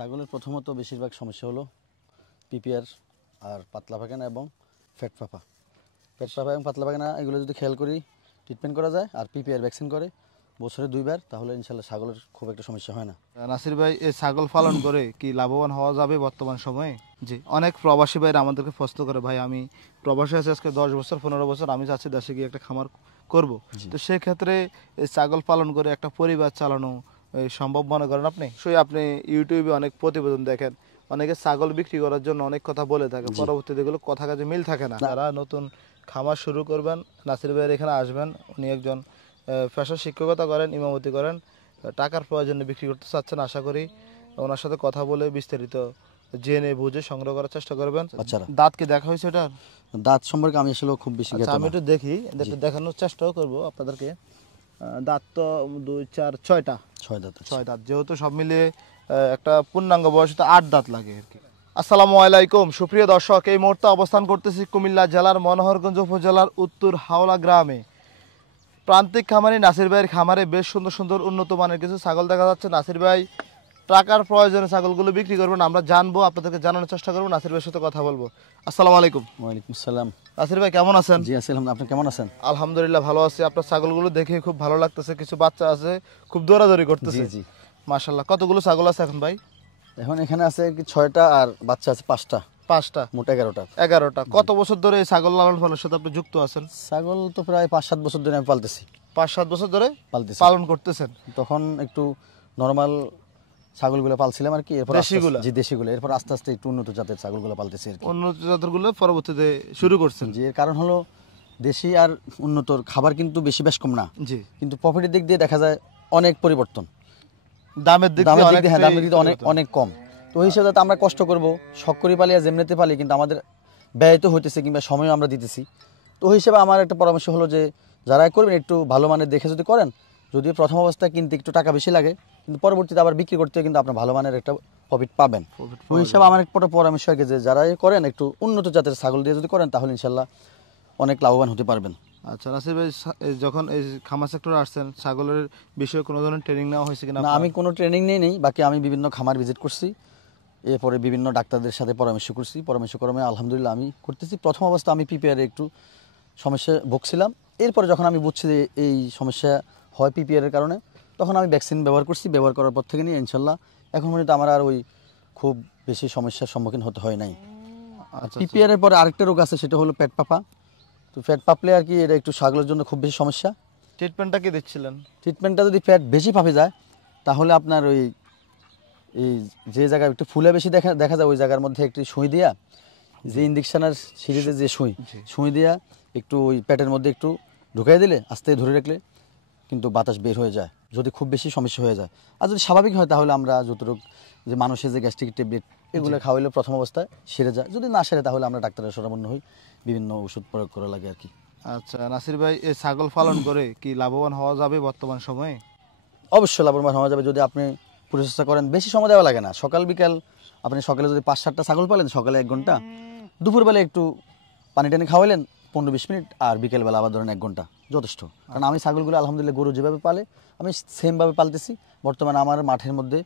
ছাগলের প্রথমত বেশিরভাগ সমস্যা হলো পিপিআর আর পাতলা পায়খানা এবং ফ্যাট ফাঁপা। ফ্যাট ফাঁপা এবং পাতলা পায়খানা এগুলো যদি খেয়াল করি ট্রিটমেন্ট করা যায় আর পিপিআর ভ্যাকসিন করে বছরে 2 বার, তাহলে ইনশাল্লাহ ছাগলের খুব একটা সমস্যা হয় না। নাসির ভাই, এই ছাগল পালন করে কি লাভবান হওয়া যাবে বর্তমান সময়ে? জি, অনেক প্রবাসী ভাইরা আমাদেরকে প্রশ্ন করে, ভাই আমি প্রবাসী আছি আজকে 10 বছর 15 বছর, আমি চাচ্ছি দেশে গিয়ে একটা খামার করব, তো সেক্ষেত্রে এই ছাগল পালন করে একটা পরিবার চালানো সম্ভব মনে করেন আপনি? আপনি ইউটিউবে অনেক প্রতিবেদন দেখেন, অনেকে ছাগল বিক্রি করার জন্য অনেক কথা বলে থাকে, পরবর্তীতে এগুলো কথা কাজে মিল থাকে না। যারা নতুন খামার শুরু করবেন, নাসির ভাইয়ের এখানে আসবেন। উনি একজন পেশা শিক্ষকতা করেন, ইমামতি করেন, টাকার প্রয়োজনে বিক্রি করতে চাচ্ছেন। আশা করি ওনার সাথে কথা বলে বিস্তারিত জেনে বুঝে সংগ্রহ করার চেষ্টা করবেন। দাঁত কি দেখা হয়েছে এটার? দাঁত সম্পর্কে আমি আসলে খুব বেশি আমি একটু দেখি, দেখানোর চেষ্টাও করবো আপনাদেরকে। দাঁত তো 2 4 6টা, 6 দাঁত, যেহেতু সব মিলিয়ে একটা পূর্ণাঙ্গ বয়স তো 8 দাঁত লাগে আর কি। আসসালামু আলাইকুম সুপ্রিয় দর্শক, এই মুহূর্তে অবস্থান করতেছি কুমিল্লা জেলার মনোহরগঞ্জ উপজেলার উত্তর হাওলা গ্রামে। প্রান্তিক খামারি নাসির ভাইয়ের খামারে বেশ সুন্দর সুন্দর উন্নত মানের কিছু ছাগল দেখা যাচ্ছে। নাসির ভাই টাকার প্রয়োজনে ছাগলগুলো বিক্রি করবেন, আমরা জানবো, আপনাদেরকে জানানোর চেষ্টা করবো, নাসির ভাইয়ের সাথে কথা বলবো। আসসালামু আলাইকুম। ওয়ালাইকুম আসসালাম। নাসির ভাই কেমন আছেন? জি আসসালাম, আপনি কেমন আছেন? আলহামদুলিল্লাহ ভালো আছি। আপনার ছাগলগুলো দেখে খুব ভালো লাগতেছে, কিছু বাচ্চা আছে, খুব দৌড়াদৌড়ি করতেছে। জি মাশাআল্লাহ। কতগুলো ছাগল আছে এখন ভাই? এখন এখানে আছে 6টা আর বাচ্চা আছে 5টা, মোট 11টা। কত বছর ধরে এই ছাগল লালন পালনের সাথে আপনি যুক্ত আছেন? ছাগল তো প্রায় 5-7 বছর ধরে আমি পালতেছি। 5-7 বছর ধরে পালন করতেছেন? তখন একটু নরমাল ছাগলগুলো পালছিলাম আর কি, এরপর দেশিগুলো, এরপর আস্তে আস্তে একটু উন্নত জাতের ছাগলগুলো পালতেছি আর কি। উন্নত জাতেরগুলো পরবর্তীতে শুরু করছেন? জি, এর কারণ হলো দেশি আর উন্নতর খাবার কিন্তু বেশ কম না। জি, কিন্তু প্রফিটের দিক দিয়ে দেখা যায় অনেক পরিবর্তন, দামের দিক দিয়ে অনেক কম। তো ওই হিসেবে আমরা কষ্ট করব, শখ করি পালি আর যেমনিতে পালি, কিন্তু আমাদের ব্যয় তো হইতেছে কিংবা সময়ও আমরা দিতেছি। তো ওই হিসেবে আমার একটা পরামর্শ হলো যে যারা করবেন একটু ভালো মানের দেখে যদি করেন, যদিও প্রথম অবস্থায় কিনতে একটু টাকা বেশি লাগে, কিন্তু পরবর্তীতে আবার বিক্রি করতে কিন্তু আপনার ভালো মানের একটা প্রফিট পাবেন। ওই হিসাবে আমার একটা পরামর্শ আছে যে যারা করেন একটু উন্নত জাতের ছাগল দিয়ে যদি করেন, তাহলে ইনশাল্লাহ অনেক লাভবান হতে পারবেন। আচ্ছা নাসির ভাই, যখন এই খামার সেক্টরে আসছেন, ছাগলের বিষয়ে কোনো ধরনের ট্রেনিং নেওয়া হয়েছে কিনা? না, আমি কোনো ট্রেনিং নেই, বাকি আমি বিভিন্ন খামার ভিজিট করছি, এরপরে বিভিন্ন ডাক্তারদের সাথে পরামর্শ করছি, পরামর্শক্রমে আলহামদুলিল্লাহ আমি করতেছি। প্রথম অবস্থা আমি পিপিআরে একটু সমস্যা ভুগছিলাম, এরপরে যখন আমি বুঝছি যে এই সমস্যা হয় পিপিআরের কারণে, তখন আমি ভ্যাকসিন ব্যবহার করছি। ব্যবহার করার পর থেকে নিয়ে ইনশাল্লাহ এখন পর্যন্ত আমার আর ওই খুব বেশি সমস্যার সম্মুখীন হতে হয় নাই। পিপিআরের পরে আরেকটা রোগ আছে, সেটা হলো পেট পাপা। তো ফ্যাট পাপলে আর কি এটা একটু ছাগলের জন্য খুব বেশি সমস্যা। ট্রিটমেন্টটা কি দিচ্ছিলেন? ট্রিটমেন্টটা যদি ফ্যাট বেশি পাপে যায়, তাহলে আপনার ওই এই যে জায়গায় একটু ফুলে বেশি দেখা যায় ওই জায়গার মধ্যে একটি সুই দিয়া, যে ইঞ্জেকশনের সিরিজে যে সুই দিয়া একটু ওই পেটের মধ্যে একটু ঢুকাই দিলে, আস্তে ধরে রাখলে কিন্তু বাতাস বের হয়ে যায়, যদি খুব বেশি সমস্যা হয়ে যায়। আর যদি স্বাভাবিক হয়, তাহলে আমরা যতটুকু যে মানুষের যে গ্যাস্ট্রিক ট্যাবলেট এগুলো খাওয়াইলে প্রথম অবস্থায় সেরে যায়, যদি না সেরে তাহলে আমরা ডাক্তারের শরণাপন্ন হই, বিভিন্ন ওষুধ প্রয়োগ করা লাগে আর কি। আচ্ছা নাসির ভাই, এই ছাগল পালন করে কি লাভবান হওয়া যাবে বর্তমান সময়ে? অবশ্যই লাভবান হওয়া যাবে যদি আপনি পরিচর্যা করেন। বেশি সময় দেওয়া লাগে না, সকাল বিকাল আপনি সকালে যদি 5-7টা ছাগল পালেন, সকালে 1 ঘন্টা, দুপুরবেলা একটু পানি টানি খাওয়াইলেন 15-20 মিনিট, আর বিকেলবেলা আবার ধরেন 1 ঘন্টা যথেষ্ট। কারণ আমি ছাগলগুলো আলহামদুলিল্লাহ গরু যেভাবে পালে আমি সেমভাবে পালতেছি। বর্তমানে আমার মাঠের মধ্যে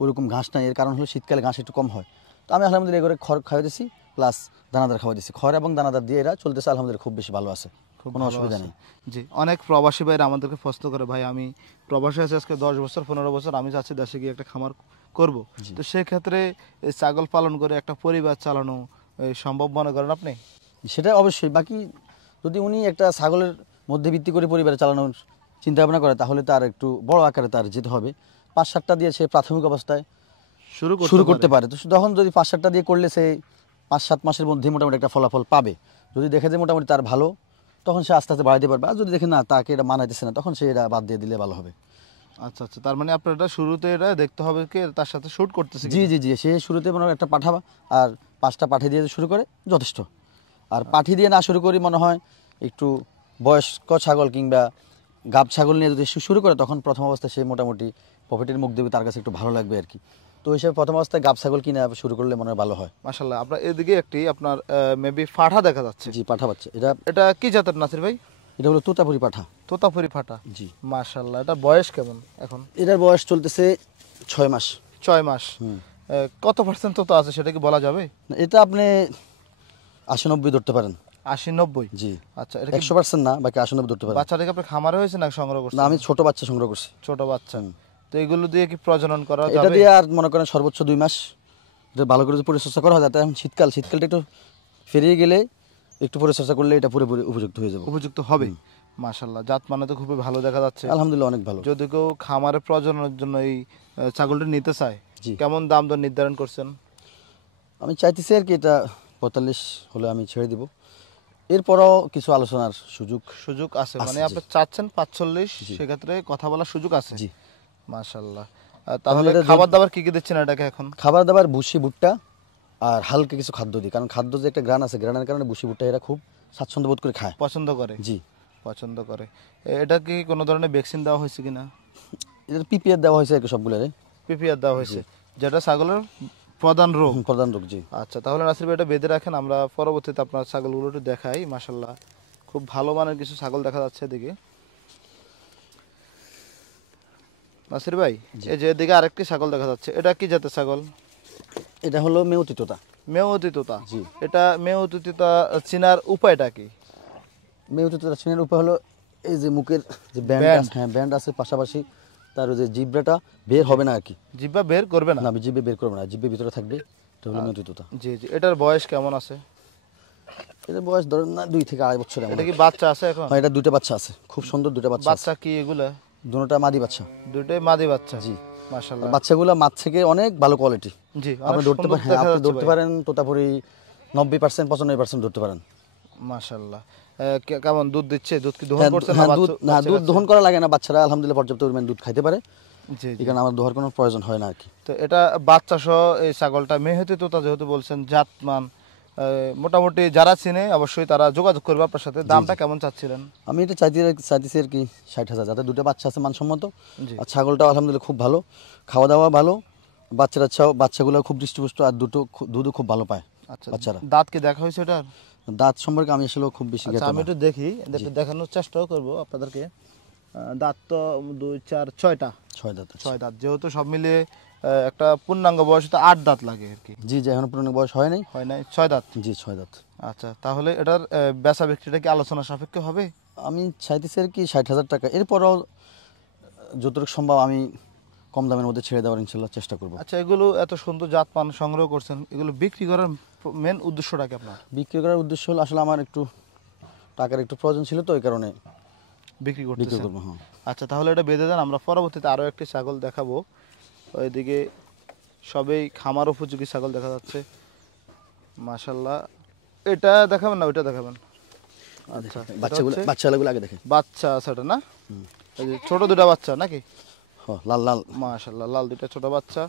ওইরকম ঘাস নাই, এর কারণ হলো শীতকালে ঘাস একটু কম হয়, তো আমি আলহামদুলিল্লাহ এগুলো খড় খাওয়াইতেছি, প্লাস দানাদার খাওয়াইতেছি। খড় এবং দানাদার দিয়ে এরা চলতেছে আলহামদুলিল্লাহ, খুব বেশি ভালো আছে, কোনো অসুবিধা নেই। জি, অনেক প্রবাসী ভাইরা আমাদেরকে প্রশ্ন করে, ভাই আমি প্রবাসী আছি আজকে 10 বছর 15 বছর, আমি চাচ্ছি দেশে গিয়ে একটা খামার করব, তো সেক্ষেত্রে এই ছাগল পালন করে একটা পরিবার চালানো সম্ভব মনে করেন আপনি? সেটা অবশ্যই। বাকি যদি উনি একটা ছাগলের মধ্যে ভিত্তি করে পরিবার চালানোর চিন্তা ভাবনা করে, তাহলে তার একটু বড় আকারে তার যেতে হবে। 5-7টা দিয়ে সে প্রাথমিক অবস্থায় শুরু করতে পারে। তো তখন যদি 5-7টা দিয়ে করলে সে 5-7 মাসের মধ্যে মোটামুটি একটা ফলাফল পাবে। যদি দেখে যে মোটামুটি তার ভালো, তখন সে আস্তে আস্তে বাড়াইতে পারবে। আর যদি দেখে না তাকে এটা মানাইতেছে না, তখন সে এটা বাদ দিয়ে দিলে ভালো হবে। আচ্ছা আচ্ছা, তার মানে আপনার এটা শুরুতে এটা দেখতে হবে কি তার সাথে শুট করতেছে। জি, সে শুরুতে মনে হয় একটা পাঠাবা, আর 5টা পাঠি দিয়ে শুরু করে যথেষ্ট। আর পাঠি দিয়ে না শুরু করি, মনে হয় একটু বয়স্ক ছাগল কিংবা গাব ছাগল নিয়ে যদি শুরু করে, তখন প্রথম অবস্থায় সে মোটামুটি প্রফিটের মুখ দেবে, তার কাছে একটু ভালো লাগবে আর কি। তো হিসেবে প্রথম অবস্থায় গাব ছাগল কিনে শুরু করলে মনে হয় ভালো হয়। মাশাআল্লাহ, আপনার এদিকে একটি আপনার মেবি পাঠা দেখা যাচ্ছে। জি, পাঠা বাচ্চা। এটা কি জাতের নাসির ভাই? এটা হলো তোতাপুরি পাঠা। তোতাপুরি পাঠা, জি। মাশাআল্লাহ, এটা বয়স কেমন এখন? এটার বয়স চলতেছে 6 মাস। 6 মাস। কত পার্সেন্ট তো আছে সেটা কি বলা যাবে? এটা আপনি 80-90 ধরতে পারেন। 80-90? জি। আচ্ছা, এটা 100% না, বাকি 80-90 ধরতে পারেন। বাচ্চাটা কি আপনার খামারে হয়েছে না সংগ্রহ করছেন? না, আমি ছোট বাচ্চা সংগ্রহ করছি। ছোট বাচ্চা। তো এগুলো দিয়ে কি প্রজনন করা যাবে? এটা দিয়ে আর মনে করেন সর্বোচ্চ 2 মাস যদি ভালো করে পরিচর্যা করা হয়, যাতে এখন শীতকালটা একটু ফিরিয়ে গেলে একটু পরিচর্যা করলে এটা পুরোপুরি উপযুক্ত হয়ে যাবে। উপযুক্ত হবে। মাশাআল্লাহ, জাত মানে তো খুবই ভালো দেখা যাচ্ছে। আলহামদুলিল্লাহ অনেক ভালো। যদি কেউ খামারে প্রজননের জন্য এই ছাগলটা নিতে চায়, জি। কেমন দাম দর নির্ধারণ করছেন? আমি চাইতেছি আর কি এটা 45 হলে আমি ছেড়ে দিব। এরপরও কিছু আলোচনার সুযোগ আছে, মানে আপনি চাচ্ছেন 45, সেক্ষেত্রে কথা বলার সুযোগ আছে। জি। মাশাআল্লাহ। তাহলে খাবার দাবার কি কি দিচ্ছেন এটাকে এখন? খাবার দাবার ভুসি, ভুট্টা আর হালকা কিছু খাদ্য দিই, কারণ খাদ্য যে একটা গ্রান আছে, গ্রানের কারণে ভুসি ভুট্টা এরা খুব স্বাচ্ছন্দ্য বোধ করে খায়, পছন্দ করে। জি, পছন্দ করে। এটা কি কোনো ধরনের ভ্যাকসিন দেওয়া হয়েছে কিনা? এটা পিপিআর দেওয়া হয়েছে আর কি সবগুলোরে। পিপিআর দেওয়া হয়েছে, যেটা ছাগলের প্রধান রোগ। জি। আচ্ছা, তাহলে নাসির ভাই এটা বেঁধে রাখেন, আমরা পরবর্তীতে আপনার ছাগলগুলো একটু দেখাই। মাশাআল্লাহ, খুব ভালো মানের কিছু ছাগল দেখা যাচ্ছে এদিকে। নাসির ভাই, এই যে এদিকে আরেকটি ছাগল দেখা যাচ্ছে, এটা কি জাতের ছাগল? এটা হলো মেয়তি তোতা। মেয়তি তোতা? জি। এটা মেয়তি তোতা চিনার উপায়টা কি? মেয়তি তোতা চিনার উপায় হলো এই যে মুখের যে ব্যান্ড, হ্যাঁ ব্যান্ড আছে, পাশাপাশি তার যে জিব্রাটা বের হবে না আর কি। জিব্বা বের করবে না? না, জিব্বে বের করবে না, জিব্বে ভিতরে থাকবে। এটা হলো মেয়তি তোতা। জি জি। এটার বয়স কেমন আছে? এটার বয়স ধরেন না 2 থেকে 2.5 বছর। এটা কি বাচ্চা আছে এখন? হ্যাঁ, এটা দুটো বাচ্চা আছে, খুব সুন্দর দুটো বাচ্চা আছে। বাচ্চা কি এগুলা? দুটোটা মাদি বাচ্চা। দুটোই মাদি বাচ্চা? জি। মাশাআল্লাহ, বাচ্চাগুলো মাছ থেকে অনেক ভালো কোয়ালিটি। জি, আপনি ধরতে পারেন, হ্যাঁ আপনি ধরতে পারেন তোতাপুরি 90% 95% ধরতে পারেন। মাশাআল্লাহ। কেমন দুধ দিচ্ছে? দুধ কি দহন করছে না? দুধ দহন করা লাগে না, বাচ্চারা আলহামদুলিল্লাহ পর্যাপ্ত পরিমাণ দুধ খাইতে পারে। জি জি। এখানে আমার দোহার কোনো প্রয়োজন হয় না আর কি। তো এটা বাচ্চা সহ এই ছাগলটা মেহতি তোতা যেহেতু বলছেন, জাতমান মোটামুটি যারা চিনে অবশ্যই তারা যোগাযোগ করবে আপনার সাথে। দামটা কেমন চাচ্ছিলেন? আমি এটা চাইতেছি আর কি 60,000, যাতে দুটো বাচ্চা আছে মানসম্মত। জি। আর ছাগলটাও আলহামদুলিল্লাহ খুব ভালো, খাওয়া দাওয়া ভালো, বাচ্চাগুলো খুব দৃষ্টিপুষ্ট, আর দুধও খুব ভালো পায়। আচ্ছা, বাচ্চারা। দাঁত কি দেখা হয়েছে এটার? দাঁত সম্পর্কে আমি আসলে খুব বেশি জ্ঞাত আমি না। একটু দেখি, দেখানোর চেষ্টাও করবো আপনাদেরকে। দাঁত তো 2, 4, 6টা। 6 দাঁত। 6 দাঁত, যেহেতু সব মিলিয়ে একটা পূর্ণাঙ্গ বয়স তো 8 দাঁত লাগে আর কি। জি জি, এখন পূর্ণ বয়স হয় নাই। 6 দাঁত? জি, 6 দাঁত। আচ্ছা, তাহলে এটার বেচা বিক্রিটা কি আলোচনা সাপেক্ষে হবে? আমি চাইতেছি আর কি 60,000 টাকা। এরপরও যতটুকু সম্ভব আমি কম দামের মধ্যে ছেড়ে দেওয়ার ইনশাল্লাহ চেষ্টা করব। আচ্ছা, এগুলো এত সুন্দর জাতমান সংগ্রহ করছেন, এগুলো বিক্রি করার মেন উদ্দেশ্যটা কি আপনার? বিক্রি করার উদ্দেশ্য হলো আসলে আমার একটু টাকার একটু প্রয়োজন ছিল, তো এই কারণে বিক্রি বিক্রি করতেছেন। করবো। হ্যাঁ। আচ্ছা, তাহলে এটা বেঁধে দেন, আমরা পরবর্তীতে আরও একটি ছাগল দেখাবো। ওইদিকে সবেই খামার উপযোগী ছাগল দেখা যাচ্ছে। মাশাআল্লাহ, এটা দেখাবেন না ওইটা দেখাবেন? আচ্ছা, বাচ্চাগুলো আগে দেখে। বাচ্চা আছে এটা না? এই যে ছোট দুটা বাচ্চা নাকি? লাল লাল। মাশাআল্লাহ, লাল দুটা ছোট বাচ্চা।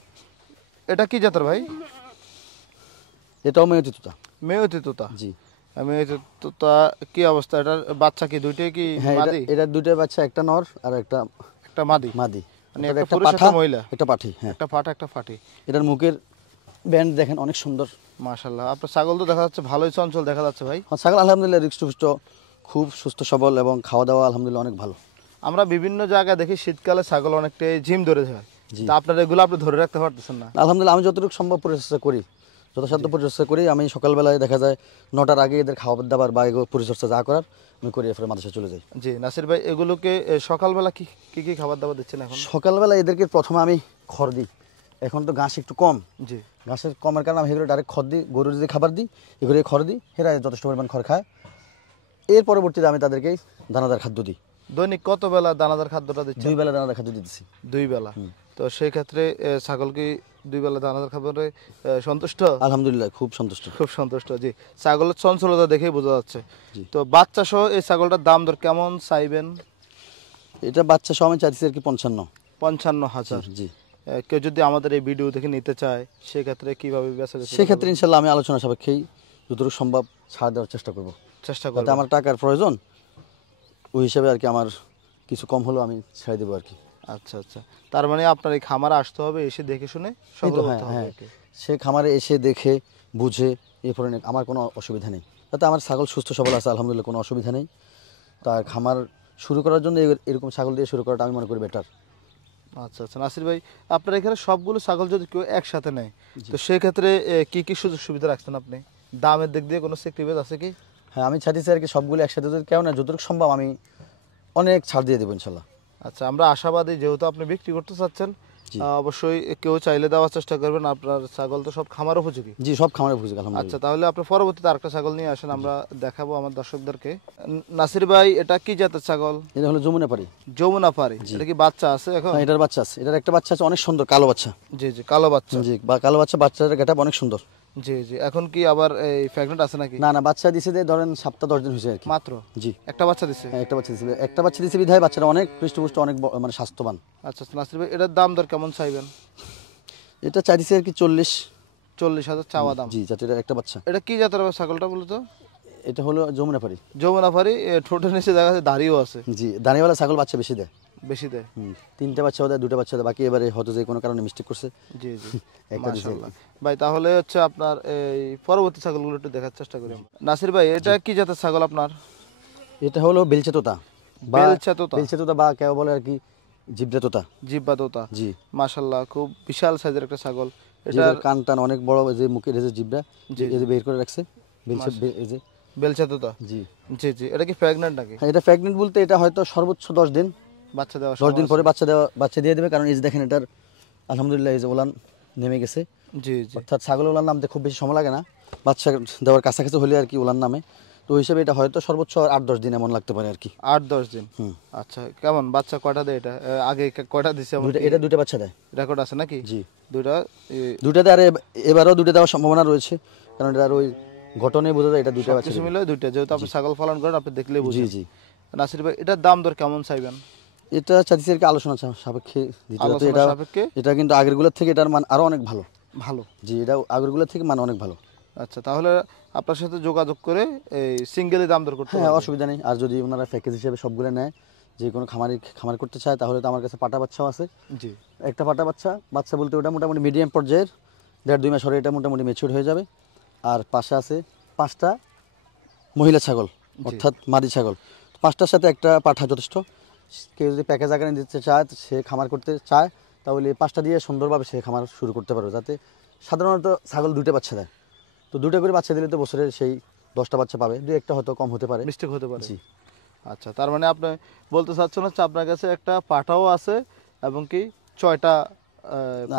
এটা কি জাতের ভাই? এটাও মেয়তি তোতা। মেয়তি তোতা? জি। মেয়তি তোতা কি অবস্থা? এটার বাচ্চা কি দুইটাই কি মাদি? এটা দুটো বাচ্চা, একটা নর আর একটা মাদি। মানে একটা পুরুষ একটা মহিলা? একটা পাঠি। হ্যাঁ, একটা পাঠি। এটার মুখের ব্যান্ড দেখেন অনেক সুন্দর। মাশাআল্লাহ, আপনার ছাগল তো দেখা যাচ্ছে ভালোই চঞ্চল দেখা যাচ্ছে ভাই। ছাগল আলহামদুলিল্লাহ হৃষ্টপুষ্ট, খুব সুস্থ সবল, এবং খাওয়া দাওয়া আলহামদুলিল্লাহ অনেক ভালো। আমরা বিভিন্ন জায়গায় দেখি শীতকালে ছাগল অনেকটাই জিম ধরে যায়, তা আপনার এগুলো আপনি ধরে রাখতে পারতেছেন না? আলহামদুলিল্লাহ আমি যতটুকু সম্ভব পরিচর্যা করি, যথাসাধ্য পরিচর্যা করি। আমি সকালবেলায় দেখা যায় 9টার আগে এদের খাবার দাবার বা পরিচর্যা যা করার আমি করি, এরপরে মাদ্রাসায় চলে যাই। জি। নাসির ভাই, এগুলোকে সকালবেলা কি কি খাবার দাবার দিচ্ছেন এখন? সকালবেলা এদেরকে প্রথমে আমি খড় দিই, এখন তো ঘাস একটু কম। জি। ঘাসের কমের কারণে আমি এগুলো ডাইরেক্ট খড় দিই, গরুর যে খাবার দিই এগুলো খড় দিই, এরা যথেষ্ট পরিমাণ খড় খায়। এর পরবর্তীতে আমি তাদেরকে দানাদার খাদ্য দিই। দৈনিক কত বেলা দানাদার খাদ্যটা দিচ্ছেন? 2 বেলা দানাদার খাদ্য দিতেছি। 2 বেলা? তো সেই ক্ষেত্রে ছাগল কি 2 বেলা দানাদার খাবারে সন্তুষ্ট? আলহামদুলিল্লাহ খুব সন্তুষ্ট। খুব সন্তুষ্ট। জি। ছাগলের চঞ্চলতা দেখেই বোঝা যাচ্ছে। তো বাচ্চা সহ এই ছাগলটার দাম দর কেমন চাইবেন? এটা বাচ্চা সহ আমি চাইছি আর কি 55,000। জি। কেউ যদি আমাদের এই ভিডিও দেখে নিতে চায় সেক্ষেত্রে কিভাবে বেচা? সেক্ষেত্রে ইনশাল্লাহ আমি আলোচনা সাপেক্ষেই যতটুকু সম্ভব ছাড় দেওয়ার চেষ্টা করব। যাতে আমার টাকার প্রয়োজন, ওই হিসাবে আর কি আমার কিছু কম হলেও আমি ছেড়ে দেবো আর কি। আচ্ছা আচ্ছা, তার মানে আপনার এই খামারে আসতে হবে, এসে দেখে শুনে সংগ্রহ করতে হবে। হ্যাঁ, সে খামারে এসে দেখে বুঝে এরপরে আমার কোনো অসুবিধা নেই, তাতে আমার ছাগল সুস্থ সবল আছে আলহামদুলিল্লাহ, কোনো অসুবিধা নেই। তার খামার শুরু করার জন্য এরকম ছাগল দিয়ে শুরু করাটা আমি মনে করি বেটার। আচ্ছা আচ্ছা, নাসির ভাই আপনার এখানে সবগুলো ছাগল যদি কেউ একসাথে নেয় তো সেই ক্ষেত্রে কি কি সুযোগ সুবিধা রাখছেন আপনি? দামের দিক দিয়ে কোনো সেক্রিফাইস আছে কি? হ্যাঁ, আমি চাইতেছি আর কি সবগুলো একসাথে যদি কেউ না, যতটুকু সম্ভব আমি অনেক ছাড় দিয়ে দেবো ইনশাল্লাহ। আচ্ছা, আমরা আশাবাদী, যেহেতু আপনি বিক্রি করতে চাচ্ছেন জি। অবশ্যই কেউ চাইলে দেওয়ার চেষ্টা করবেন। আপনার ছাগল তো সব খামার উপযোগী। জি, সব খামারে বুঝি আচ্ছা, আলহামদুলিল্লাহ। তাহলে আপনি পরবর্তীতে আরেকটা ছাগল নিয়ে আসেন, আমরা দেখাবো আমার দর্শকদেরকে। নাসির ভাই, এটা কি জাতের ছাগল? এটা হলো যমুনাপাড়ি। যমুনাপাড়ি। এটা কি বাচ্চা আছে এখন? হ্যাঁ, এটার বাচ্চা আছে, এটার একটা বাচ্চা আছে অনেক সুন্দর কালো বাচ্চা। জি জি, কালো বাচ্চা। জি, বা কালো বাচ্চা, বাচ্চাটার গেটআপ অনেক সুন্দর। জি জি, এখন কি আবার এই প্রেগন্যান্ট আছে নাকি? না না, বাচ্চা দিছে যে ধরেন সপ্তাহ 10 দিন হয়েছে আর কি। মাত্র জি, একটা বাচ্চা দিছে? হ্যাঁ, একটা বাচ্চা দিছে, একটা বাচ্চা দিছে বিধায় বাচ্চাটা অনেক পৃষ্ঠপুষ্ট, অনেক মানে স্বাস্থ্যবান। আচ্ছা নাসির ভাই, এটার দাম দর কেমন চাইবেন? এটা চাইছে আর কি 40,000 চাওয়া দাম। জি, যাতে এটা একটা বাচ্চা। এটা কি জাতের ছাগলটা বলতো? এটা হলো যমুনাপাড়ি। যমুনাপাড়ি। ঠোঁটের নিচে দেখা যাচ্ছে দাড়িও আছে। জি, দানিওয়ালা ছাগল বাচ্চা বেশি দেয়। বেশি দেয়? তিনটা বাচ্চা দেয়, দুটো বাচ্চা দেয়, বাকি এবারে হয়তো যে কোনো কারণে মিস্টেক করছে। জি জি, একটা দিছে। মাশাআল্লাহ। ভাই তাহলে হচ্ছে আপনার এই পরবর্তী ছাগলগুলো একটু দেখার চেষ্টা করি। নাসির ভাই, এটা কি জাতের ছাগল আপনার? এটা হলো বেলচা তোতা বা বেলচা তোতা। বেলচা তোতা বা কেউ বলে আর কি জিব্রা তোতা। জিব্বা তোতা। জি, মাশাআল্লাহ, খুব বিশাল সাইজের একটা ছাগল। এটার কান টান অনেক বড়, যে মুখের এই যে জিব্রা এই যে বের করে রাখছে বেলচা, এই যে বেলচা তোতা। জি। জি জি, এটা কি প্রেগন্যান্ট নাকি? হ্যাঁ, এটা প্রেগনেন্ট বলতে এটা হয়তো সর্বোচ্চ 10 দিন, বাচ্চা দেওয়া 10 দিন পরে বাচ্চা দিয়ে দেবে। কারণ এই যে দেখেন এটার আলহামদুলিল্লাহ এই যে ওলান নেমে গেছে। জি জি। অর্থাৎ ছাগল ওলান নামতে খুব বেশি সময় লাগে না, বাচ্চা দেওয়ার কাছাকাছি হলে আর কি ওলান নামে। তো ওই হিসাবে এটা হয়তো সর্বোচ্চ 8-10 দিন এমন লাগতে পারে আর কি। 8-10 দিন। আচ্ছা, কেমন বাচ্চা কয়টা দেয় এটা? আগে কয়টা দিছে? এটা দুটো বাচ্চা দেয়। রেকর্ড আছে নাকি? জি, দুইটা। দুটাতে আর এবারও দুটো দেওয়ার সম্ভাবনা রয়েছে, কারণ এটার ওই ঘটনে বোঝা যায় এটা দুটো বাচ্চা কিছু দেবে। মিলে দুইটা, যেহেতু আপনি ছাগল পালন করেন আপনি দেখলেই জি বুঝেন। জি। নাসির ভাই, এটার দাম দর কেমন চাইবেন? এটা চাইছি আর কি আলোচনা সাপেক্ষে দিতে হবে। আলোচনা এটা সাপেক্ষে? এটা কিন্তু আগেরগুলোর থেকে এটার মান আরো অনেক ভালো। ভালো? জি, এটা আগেরগুলোর থেকে মান অনেক ভালো। আচ্ছা, তাহলে আপনার সাথে যোগাযোগ করে এই সিঙ্গেলি দাম দর করতে হ্যাঁ, পারবেন? অসুবিধা নেই। আর যদি ওনারা প্যাকেজ হিসেবে সবগুলো নেয়, যে কোনো খামার করতে চায়, তাহলে তো আমার কাছে পাটা বাচ্চাও আছে। জি। একটা পাটা বাচ্চা বলতে ওটা মোটামুটি মিডিয়াম পর্যায়ের, 1.5-2 মাস হলে এটা মোটামুটি ম্যাচিউর হয়ে যাবে। আর পাশে আছে 5টা মহিলা ছাগল, অর্থাৎ মাদি ছাগল। 5টার সাথে একটা পাঠা যথেষ্ট। কেউ যদি প্যাকেজ আকারে দিতে চায়, সে খামার করতে চায়, তাহলে 5টা দিয়ে সুন্দরভাবে সে খামার শুরু করতে পারবে। যাতে সাধারণত ছাগল 2টে বাচ্চা দেয়, তো 2টা করে বাচ্চা দিলে তো বছরে সেই 10টা বাচ্চা পাবে, 2-1টা হয়তো কম হতে পারে, মিস্টেক হতে পারে। জি। আচ্ছা, তার মানে আপনি বলতে চাচ্ছেন হচ্ছে আপনার কাছে একটা পাঠাও আছে এবং কি 6টা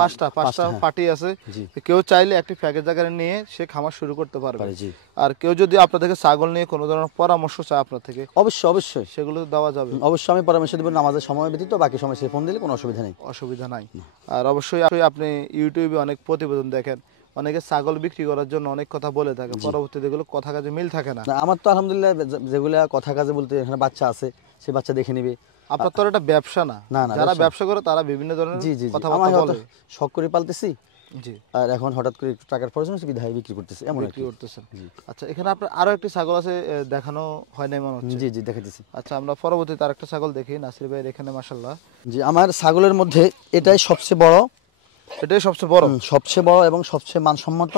পাঁচটা হ্যাঁ। পাটি আছে। জি। কেউ চাইলে একটি প্যাকেজ আকারে নিয়ে সে খামার শুরু করতে পারবে। জি, আর কেউ যদি আপনার থেকে ছাগল নিয়ে কোনো ধরনের পরামর্শ চায় আপনার থেকে, অবশ্যই সেগুলো দেওয়া যাবে? অবশ্যই আমি পরামর্শ দেবো নামাজের সময় ব্যতীত, বাকি সময় সে ফোন দিলে কোনো অসুবিধা নেই। অসুবিধা নাই। আর অবশ্যই আপনি ইউটিউবে অনেক প্রতিবেদন দেখেন, অনেকে ছাগল বিক্রি করার জন্য অনেক কথা বলে থাকে, পরবর্তীতে এগুলো কথা কাজে মিল থাকে না। না, আমার তো আলহামদুলিল্লাহ যেগুলা কথা কাজে বলতে এখানে বাচ্চা আছে, সে বাচ্চা দেখে নিবে। আপনার তো এটা ব্যবসা না। না, যারা ব্যবসা করে তারা বিভিন্ন ধরনের জি জি, কথাবার্তা বলে। শখ করে পালতেছি, জি। আর এখন হঠাৎ করে একটু টাকার প্রয়োজন হচ্ছে বিধায় বিক্রি করতেছি, এমন আর বিক্রি কি। করতেছেন। আচ্ছা, এখানে আপনার আরো একটি ছাগল আছে, দেখানো হয় নাই মনে হচ্ছে। জি জি, দেখাইতেছি। আচ্ছা, আমরা পরবর্তীতে আরেকটা ছাগল দেখি নাসির ভাইয়ের এখানে। মাশাআল্লাহ, জি, আমার ছাগলের মধ্যে এটাই সবচেয়ে বড়। এটাই সবচেয়ে বড়? সবচেয়ে বড় এবং সবচেয়ে মানসম্মত।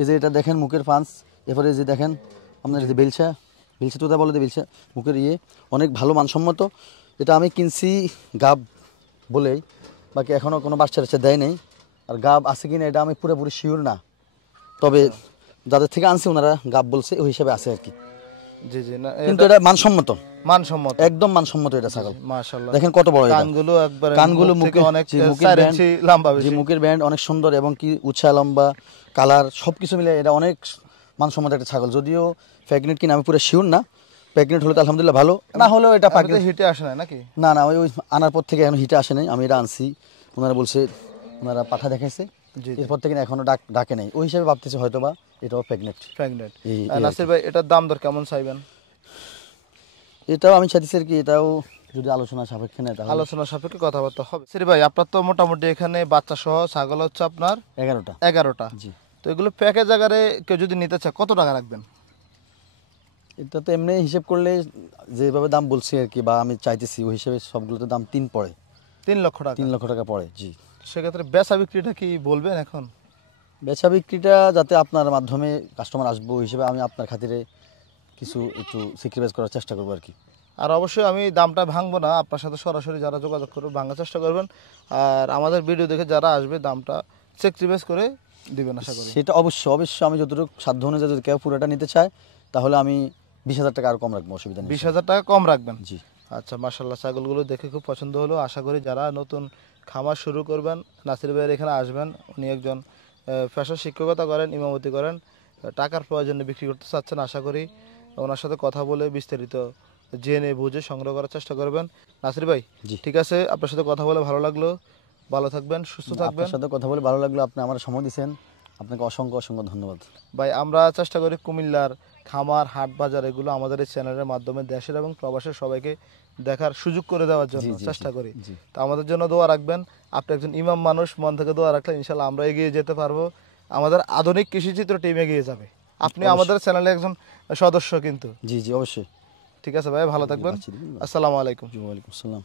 এই যে এটা দেখেন মুখের পাঁচ, এরপরে যে দেখেন আপনার যে বেলচা তোতা বলে যে বেলচা, মুখের অনেক ভালো মানসম্মত। এটা আমি কিনছি গাব বলেই, বাকি এখনও কোনো বাচ্চা দেয় নেই। আর গাব আছে কিনা এটা আমি পুরোপুরি শিওর না, তবে যাদের থেকে আনছি ওনারা গাব বলছে, ওই হিসাবে আছে আর কি। জি জি, না কিন্তু এটা মানসম্মত, একদম মানসম্মত এটা ছাগল। মাশাআল্লাহ, দেখেন কত বড় এটা। কানগুলো একবারে কানগুলো মুখ থেকে অনেক 4 ইঞ্চি লম্বা বেশি। মুখের ব্যান্ড অনেক সুন্দর এবং কি উঁচা লম্বা, কালার সবকিছু মিলে এটা অনেক মানসম্মত একটা ছাগল। যদিও প্রেগনেন্ট কিনা আমি পুরো শিওর না, প্রেগনেন্ট হলে তো আলহামদুলিল্লাহ ভালো, না হলেও এটা পাকে হিটে আসে না নাকি? না না, ওই আনার পর থেকে এখন হিটে আসে নাই। আমি এটা আনছি, ওনারা বলছে, ওনারা পাঠা দেখাইছে, এরপর থেকে এখনো ডাকে নাই, ওই হিসাবে ভাবতেছি হয়তো বা এটাও প্রেগনেন্ট। নাসির ভাই, এটার দাম দর কেমন চাইবেন? এটাও আমি চাইতেছি আর কি, এটাও যদি আলোচনা সাপেক্ষে নেয় তাহলে আলোচনা সাপেক্ষে কথাবার্তা হবে। নাসির ভাই, আপনার তো মোটামুটি এখানে বাচ্চা সহ ছাগল হচ্ছে আপনার 11টা। জি। তো এগুলো প্যাকেজ আকারে কেউ যদি নিতে চায় কত টাকা রাখবেন? এটা তো এমনি হিসেব করলে যেভাবে দাম বলছি আর কি, বা আমি চাইতেছি ওই হিসেবে সবগুলোতে দাম 3 পড়ে। 3 লক্ষ টাকা? 3 লক্ষ টাকা পড়ে, জি। সেক্ষেত্রে বেচা বিক্রিটা কি বলবেন এখন? বেচা বিক্রিটা যাতে আপনার মাধ্যমে কাস্টমার আসবো ওই হিসেবে আমি আপনার খাতিরে কিছু একটু স্যাক্রিফাইস করার চেষ্টা করবো আর কি। আর অবশ্যই আমি দামটা ভাঙবো না, আপনার সাথে সরাসরি যারা যোগাযোগ করবে ভাঙার চেষ্টা করবেন, আর আমাদের ভিডিও দেখে যারা আসবে দামটা সেক্রিফাইস করে দিবেন আশা করি। সেটা অবশ্যই আমি যতটুকু সাধ্য অনুযায়ী যদি কেউ পুরোটা নিতে চায় তাহলে আমি 20,000 টাকা আর কম রাখবো, অসুবিধা নেই। 20,000 টাকা কম রাখবেন? জি। আচ্ছা, মাশাআল্লাহ, ছাগলগুলো দেখে খুব পছন্দ হলো। আশা করি যারা নতুন খামার শুরু করবেন নাসির ভাইয়ের এখানে আসবেন। উনি একজন পেশার শিক্ষকতা করেন, ইমামতি করেন, টাকার প্রয়োজনে বিক্রি করতে চাচ্ছেন। আশা করি ওনার সাথে কথা বলে বিস্তারিত জেনে বুঝে সংগ্রহ করার চেষ্টা করবেন। নাসির ভাই, ঠিক আছে, আপনার সাথে কথা বলে ভালো লাগলো। ভালো থাকবেন, সুস্থ থাকবেন। আপনার সাথে কথা বলে ভালো লাগলো, আপনি আমার সময় দিয়েছেন, আপনাকে অসংখ্য অসংখ্য ধন্যবাদ। ভাই, আমরা চেষ্টা করি কুমিল্লার খামার, হাট, বাজার এগুলো আমাদের এই চ্যানেলের মাধ্যমে দেশের এবং প্রবাসের সবাইকে দেখার সুযোগ করে দেওয়ার জন্য চেষ্টা করি। তো আমাদের জন্য দোয়া রাখবেন। আপনি একজন ইমাম মানুষ, মন থেকে দোয়া রাখলে ইনশাল্লাহ আমরা এগিয়ে যেতে পারবো। আমাদের আধুনিক কৃষিচিত্র টিম এগিয়ে যাবে। আপনি আমাদের চ্যানেলে একজন সদস্য কিন্তু। জি জি, অবশ্যই। ঠিক আছে ভাই, ভালো থাকবেন। আসসালামু আলাইকুম। ওয়ালাইকুম আসসালাম।